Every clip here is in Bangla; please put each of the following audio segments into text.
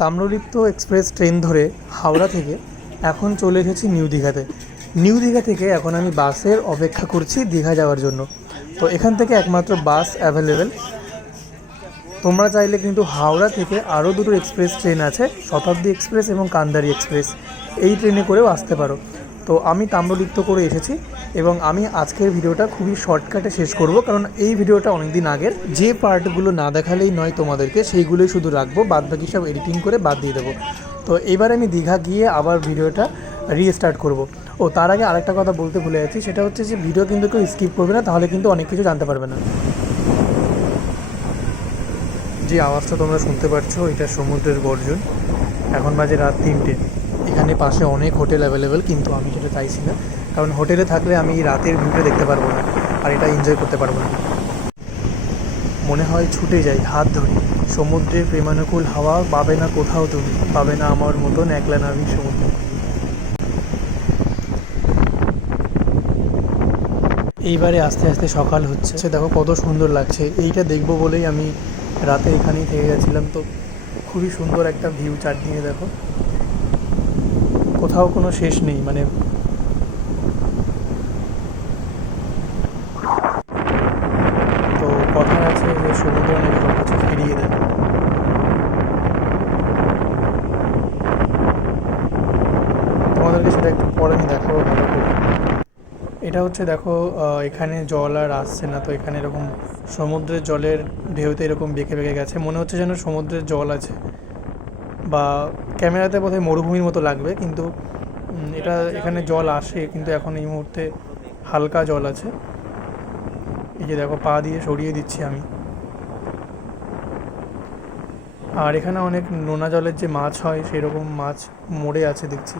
তাম্রলিপ্ত এক্সপ্রেস ট্রেন ধরে হাওড়া থেকে এখন চলে এসেছি নিউ দীঘাতে। নিউ দীঘা থেকে এখন আমি বাসের অপেক্ষা করছি দীঘা যাওয়ার জন্য। তো এখান থেকে একমাত্র বাস অ্যাভেলেবেল তোমরা চাইলে কিন্তু হাওড়া থেকে আরও দুটো এক্সপ্রেস ট্রেন আছে, শতাব্দী এক্সপ্রেস এবং কান্দারি এক্সপ্রেস। এই ট্রেনে করেও আসতে পারো। তো আমি তাম্রলিপ্ত করে এসেছি এবং আমি আজকের ভিডিওটা খুবই শর্টকাটে শেষ করব, কারণ এই ভিডিওটা অনেক দিন আগের। যে পার্টগুলো না দেখালেই নয় তোমাদেরকে, সেইগুলোই শুধু রাখব বাদ বাকি সব এডিটিং করে বাদ দিয়ে দেবো। তো এবার আমি দীঘা গিয়ে আবার ভিডিওটা রিস্টার্ট করব। ও, তার আগে আরেকটা কথা বলতে ভুলে যাচ্ছি, সেটা হচ্ছে যে ভিডিও কিন্তু কেউ স্কিপ করবে না, তাহলে কিন্তু অনেক কিছু জানতে পারবে না। যে আওয়াজটা তোমরা শুনতে পারছ এটা সমুদ্রের গর্জন। এখন বাজে রাত তিনটে। এখানে পাশে অনেক হোটেল অ্যাভেলেবেল কিন্তু আমি সেটা চাইছি না। কারণ হোটেলে থাকলে আমি রাতের ভিউটা দেখতে পারব না, আর এটা এনজয় করতে পারব না। মনে হয় ছুটে যাই, হাত ধরি। সমুদ্রে প্রেমানুকূল হাওয়া, পাবে না কোথাও তুমি, পাবে না আমার মতন একলা নাবি সমুদ্র। এইবারে আস্তে আস্তে সকাল হচ্ছে। সে দেখো কত সুন্দর লাগছে। এইটা দেখব বলেই আমি রাতে এখানেই থেকে গেছিলাম। তো খুবই সুন্দর একটা ভিউ চারদিকে, দেখো। কোথাও কোনো শেষ নেই মানে তো কথা আছে যে সমুদ্র নাকি সব কিছু ফিরিয়ে দেয়। তোমাদেরকে সেটা একটু পরে আমি দেখাবো ভালো করে। এটা হচ্ছে দেখো এখানে জল আর আসছে না, তো এখানে এরকম সমুদ্রের জলের ঢেউতে এরকম বেঁকে বেঁকে গেছে। মনে হচ্ছে যেন সমুদ্রের জল আছে, বা ক্যামেরাতে বোধহয় মরুভূমির মতো লাগবে, কিন্তু এটা এখানে জল আসে, কিন্তু এখন এই মুহূর্তে হালকা জল আছে। এই যে দেখো, পা দিয়ে সরিয়ে দিচ্ছি আমি। আর এখানে অনেক নোনা জলের যে মাছ হয় সেই রকম মাছ মরে আছে দেখছি।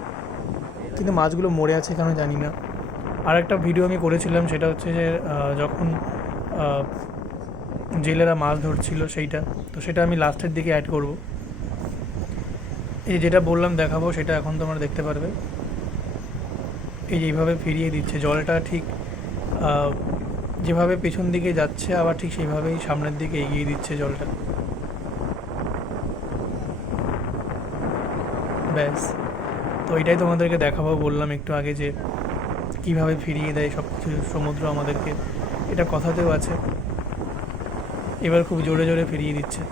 কিন্তু মাছগুলো মরে আছে কেন জানি না। আর একটা ভিডিও আমি করেছিলাম, সেটা হচ্ছে যে যখন জেলেরা মাছ ধরছিল সেইটা, তো সেটা আমি লাস্টের দিকে অ্যাড করব। এই যেটা বললাম দেখাবো, সেটা এখন তোমরা দেখতে পারবে। এই যে এইভাবে ফিরিয়ে দিচ্ছে, জলটা ঠিক যেভাবে পেছন দিকে যাচ্ছে, আবার ঠিক সেইভাবেই সামনের দিকে এগিয়ে দিচ্ছে জলটা। ব্যাস। তো এটাই তোমাদেরকে দেখাবো, বললাম একটু আগে যে কীভাবে ফিরিয়ে দেয় সব কিছু সমুদ্র আমাদেরকে। এটা কথাতেও আছে। এবার খুব জোরে জোরে ফিরিয়ে দিচ্ছে।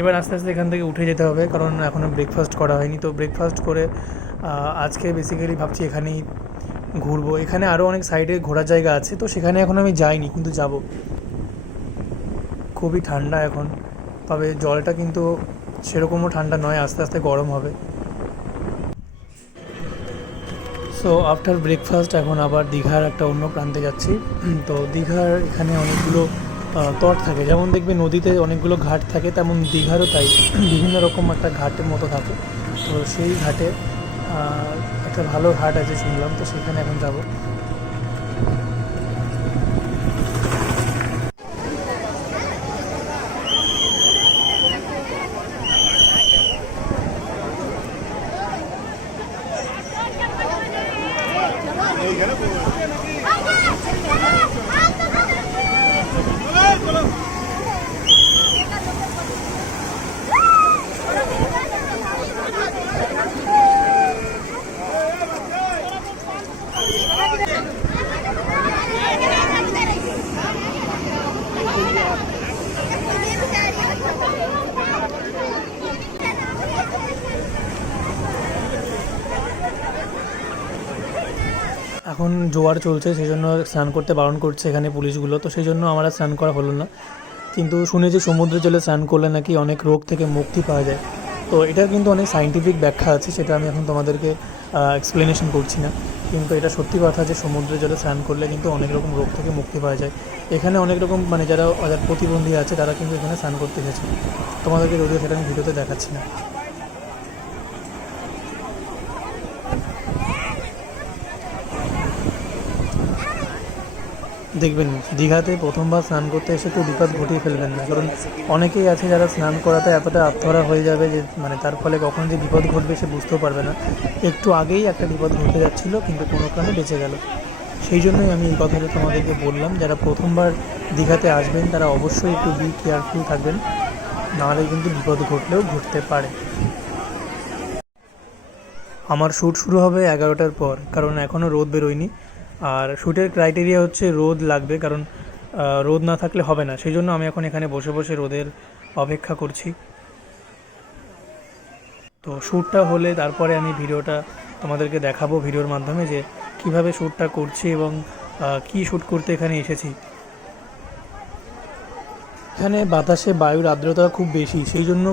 এবার আস্তে আস্তে এখান থেকে উঠে যেতে হবে, কারণ এখনও ব্রেকফাস্ট করা হয়নি। তো ব্রেকফাস্ট করে আজকে বেসিক্যালি ভাবছি এখানেই ঘুরবো। এখানে আরও অনেক সাইডে ঘোরার জায়গা আছে, তো সেখানে এখন আমি যাইনি, কিন্তু যাব। খুবই ঠান্ডা এখন, তবে জলটা কিন্তু সেরকমও ঠান্ডা নয়, আস্তে আস্তে গরম হবে। সো আফটার ব্রেকফাস্ট এখন আবার দীঘার একটা অন্য প্রান্তে যাচ্ছি। তো দীঘার এখানে অনেকগুলো তট থাকে। যেমন দেখবে নদীতে অনেকগুলো ঘাট থাকে, তেমন দীঘারও তাই। বিভিন্ন রকম একটা ঘাটের মতো থাকে। তো সেই ঘাটে একটা ভালো ঘাট আছে শুনলাম, তো সেখানে এখন যাব। এখন জোয়ার চলছে সেই জন্য স্নান করতে বারণ করছে এখানে পুলিশগুলো, তো সেই জন্য আমার স্নান করা হলো না। কিন্তু শুনেছি সমুদ্রের জলে স্নান করলে নাকি অনেক রোগ থেকে মুক্তি পাওয়া যায়। তো এটার কিন্তু অনেক সাইন্টিফিক ব্যাখ্যা আছে, সেটা আমি এখন তোমাদেরকে এক্সপ্লেনেশন করছি না। কিন্তু এটা সত্যি কথা যে সমুদ্রের জলে স্নান করলে কিন্তু অনেক রকম রোগ থেকে মুক্তি পাওয়া যায়। এখানে অনেক রকম মানে যারা যারা প্রতিবন্ধী আছে, তারা কিন্তু এখানে স্নান করতে গেছে। তোমাদেরকে যদিও সেটা আমি ভিডিওতে দেখাচ্ছি না। দেখবেন, দীঘাতে প্রথমবার স্নান করতে এসে কেউ বিপদ ঘটিয়ে ফেলবেন না। কারণ অনেকেই আছে যারা স্নান করাতে এতটা আত্মহারা হয়ে যাবে যে মানে তার ফলে কখন যে বিপদ ঘটবে সে বুঝতেও পারবে না। একটু আগেই একটা বিপদ ঘটে যাচ্ছিল, কিন্তু কোনো কারণে বেঁচে গেল। সেই জন্যই আমি এই কথাটা তোমাদেরকে বললাম, যারা প্রথমবার দীঘাতে আসবেন, তারা অবশ্যই একটু বি কেয়ারফুল থাকবেন। নাহলে কিন্তু বিপদ ঘটলেও ঘটতে পারে। আমার শ্যুট শুরু হবে এগারোটার পর, কারণ এখনও রোদ বেরোয়নি। আর শ্যুটের ক্রাইটেরিয়া হচ্ছে রোদ লাগবে, কারণ রোদ না থাকলে হবে না। সেই জন্য আমি এখন এখানে বসে বসে রোদের অপেক্ষা করছি। তো শ্যুটটা হলে তারপরে আমি ভিডিওটা তোমাদেরকে দেখাবো ভিডিওর মাধ্যমে যে কীভাবে শ্যুটটা করছি এবং কী শ্যুট করতে এখানে এসেছি। এখানে বাতাসে বায়ুর আর্দ্রতা খুব বেশি, সেই জন্য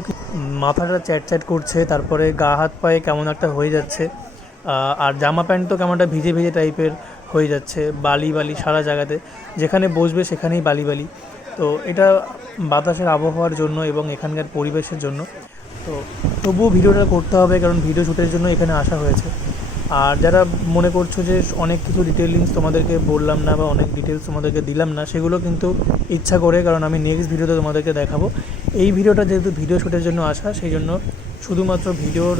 মাথাটা চ্যাট করছে, তারপরে গা হাত পায়ে কেমন একটা হয়ে যাচ্ছে। আর জামা প্যান্ট তো কেমন একটা ভিজে ভিজে টাইপের হয়ে যাচ্ছে, বালি বালি সারা জায়গাতে। যেখানে বসবে সেখানেই বালি বালি। তো এটা বাতাসের আবহাওয়ার জন্য এবং এখানকার পরিবেশের জন্য। তো তবুও ভিডিওটা করতে হবে কারণ ভিডিও শ্যুটের জন্য এখানে আসা হয়েছে। আর যারা মনে করছ যে অনেক কিছু ডিটেলিংস তোমাদেরকে বললাম না বা অনেক ডিটেলস তোমাদেরকে দিলাম না, সেগুলো কিন্তু ইচ্ছা করে কারণ আমি নেক্সট ভিডিওতে তোমাদেরকে দেখাবো। এই ভিডিওটা যেহেতু ভিডিও শ্যুটের জন্য আসা, সেই জন্য শুধুমাত্র ভিডিওর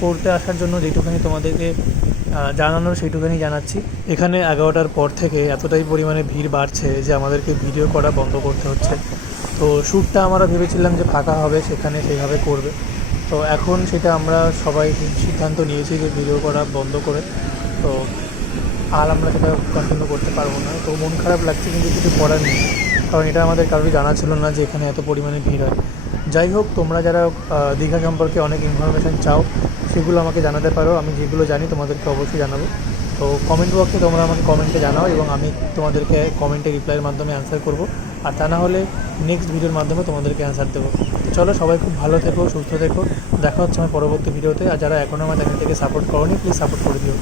করতে আসার জন্য যেটুখানি তোমাদেরকে জানানোর সেইটুখানি জানাচ্ছি। এখানে এগারোটার পর থেকে এতটাই পরিমাণে ভিড় বাড়ছে যে আমাদেরকে ভিডিও করা বন্ধ করতে হচ্ছে। তো শ্যুটটা আমরা ভেবেছিলাম যে ফাঁকা হবে, সেখানে সেইভাবে করবে। তো এখন সেটা আমরা সবাই সিদ্ধান্ত নিয়েছি যে ভিডিও করা বন্ধ করে। তো আর আমরা সেটা কন্টিনিউ করতে পারব না। তো মন খারাপ লাগছে কিন্তু কিছু করার নেই। কারণ এটা আমাদের কারোরই জানা ছিল না যে এখানে এত পরিমাণে ভিড় হয়। যাই হোক, তোমরা যারা দীঘা সম্পর্কে অনেক ইনফরমেশান চাও, সেগুলো আমাকে জানাতে পারো। আমি যেগুলো জানি তোমাদেরকে অবশ্যই জানাব। তো কমেন্ট বক্সে তোমরা আমাকে কমেন্টে জানাও এবং আমি তোমাদেরকে কমেন্টে রিপ্লাইয়ের মাধ্যমে অ্যান্সার করব। আর তা না হলে নেক্সট ভিডিওর মাধ্যমে তোমাদেরকে অ্যান্সার দেবো। চলো, সবাই খুব ভালো থেকো, সুস্থ থেকো। দেখা হচ্ছে আমার পরবর্তী ভিডিওতে আর যারা এখনও আমার চ্যানেলটিকে সাপোর্ট করোনি প্লিজ সাপোর্ট করে দিও।